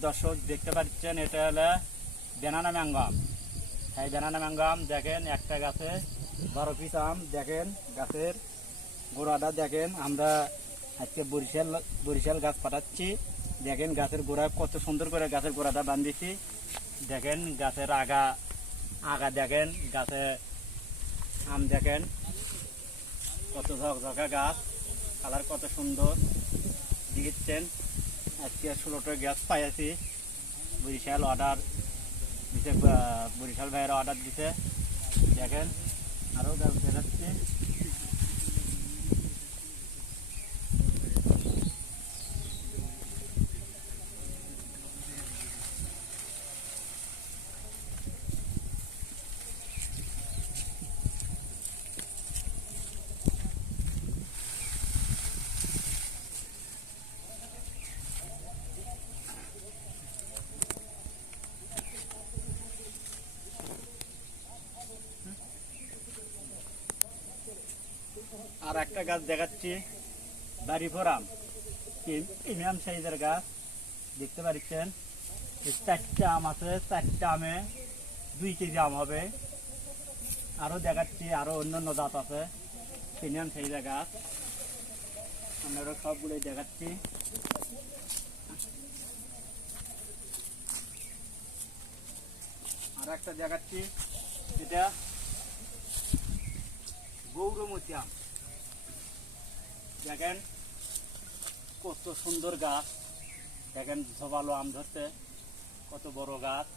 দর্শক দেখতে পাচ্ছেন এটা হলো ব্যানানা ম্যাঙ্গো আম। এই ব্যানানা ম্যাঙ্গো আম দেখেন, একটা গাছে 12 পিস আম। দেখেন গাছের গোড়াটা দেখেন, আমরা আজকে বরিশাল গাছ পাঠাচ্ছি। দেখেন গাছের গোড়া কত সুন্দর করে গাছের গোড়াটা বাঁধিয়েছি। দেখেন গাছের আগা দেখেন, গাছে আম দেখেন কত ঝকঝকা গাছ, কালার কত সুন্দর দিচ্ছেন। আজকে 16টা গাছ পাইছি। বরিশাল অর্ডার দিতে, বরিশাল ভাইয়ের অর্ডার দিতে। দেখেন আরও গাছ দেখাচ্ছে। আর একটা গাছ দেখাচ্ছি, বাড়িভর আম, প্রিমিয়াম সাইজের গাছ দেখতে পাচ্ছেন। 4টা আম আছে, 4টা আমে 2 কেজি আম হবে। আরও দেখাচ্ছি, আরও অন্যান্য জাত আছে, প্রিমিয়াম সাইজের গাছ। আমরা সবগুলোই দেখাচ্ছি। আর একটা দেখাচ্ছি, এটা গৌরমতি আম। দেখেন কত সুন্দর গাছ, দেখেন ঝোপালো আম ধরতে, কত বড় গাছ।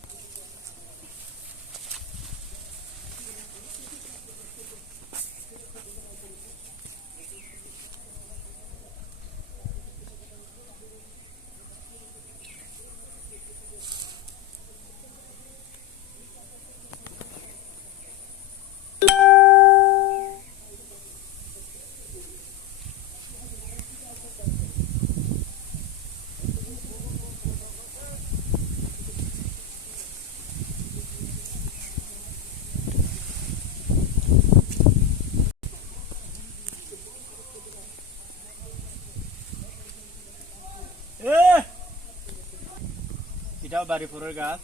এটাও বাড়িপুরের গাছ।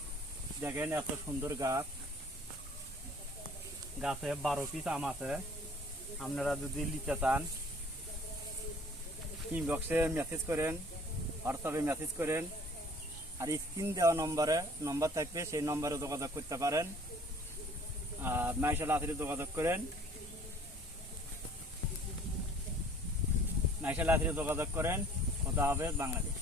দেখেন এত সুন্দর গাছ, গাছে 12 পিস আম আছে। আপনারা যদি নিতে চান ইনবক্সে মেসেজ করেন, হোয়াটসঅ্যাপে মেসেজ করেন। আর স্ক্রিন দেওয়া নম্বর থাকবে, সেই নম্বরে যোগাযোগ করতে পারেন। আর মাইশাল আথিরে যোগাযোগ করেন, মাইশাল আথিরে যোগাযোগ করেন। খোদা হাফেজ, বাংলাদেশ।